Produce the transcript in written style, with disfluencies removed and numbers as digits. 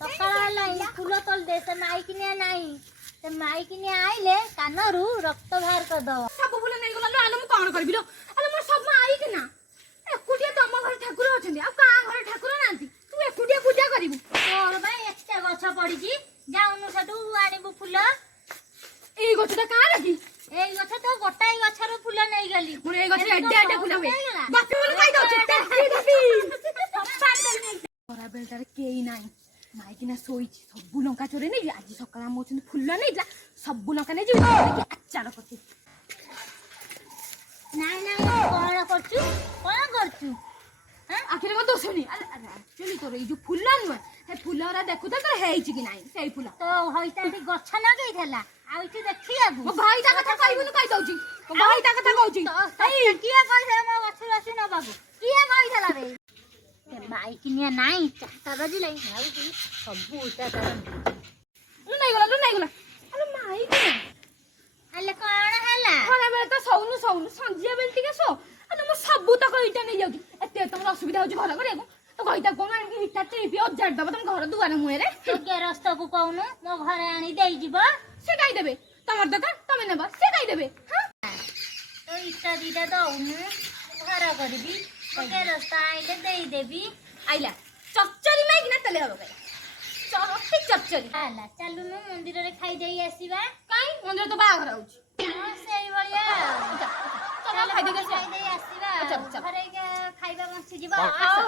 सकाळ आला फुल तोल दे से माइकिनिया नाही से माइकिनिया आइले कानरू रक्त बाहर कर दो सब फुल नहीं गला लो आलो मु कोन करबी लो अरे मोर सब आई के ना एकुटिया तम घर ठाकुर अछंदी आ का घर ठाकुर नांती तू एकुटिया पूजा करिबू तोर भाई एकटा गछ पड़ी जी जाउनु सटू आनिबू फुल एई गछटा का रखी एई गछ तो गोटाई गछरो फुल नै गली मोर एई गछ एड्डे एड्डे फुल हुए बापी बोल खाई दो तोरा बेलटारे केई नाही माइकिना सोईची सब लंका चोरे नहीं आज सकाळ मोचन फुल नहीं सब लंका नहीं जी अचार करती नाही नाही कोण करचू हां आखिर को दोष नहीं अरे एक्चुअली तोर ई जो फुल नुए हे फुलरा देखु त कर हेइची कि नाही सेई फुल तो होइता भी गछ न गईथला आ इति देखि आबू मो भाई ता कथा कहबुनु कहि दउची मो भाई ता कथा कहउची ए किया कइथला मो गछ रसी न बाबू किया कइथला रे ए माइकिनिया नाही चाटा बजिलै आउची सब उल्टा करन लु नहीं गला अरे माई के अले कोन हला खरा बेले तो सौनु संजिया बेल टिके सो अरे मो सबु तक इटा नहीं जाउची एते तुम असुविधा होची घर करे तो कहिता कोन आनी इटा टेपी हजार दबा तुम घर दुआर मुहे रे तो गेरस्त को कहनु मो घरे आनी देई जिवो से कहि देबे तमर दका तमे नेबा से कहि देबे हां तो इटा दीटा दउनु घर करबी तो गेरस्त आइले देई देबी आइला चच्चरी माई किना तले हबो कई चलो ठीक चच्चरी आला चलुनु मंदिर रे खाई देई आसीबा काई मंदिर तो बाघर होची सेई बलिया चलो खाई देई आसीबा चल घरे खाइबा मस्त जिवो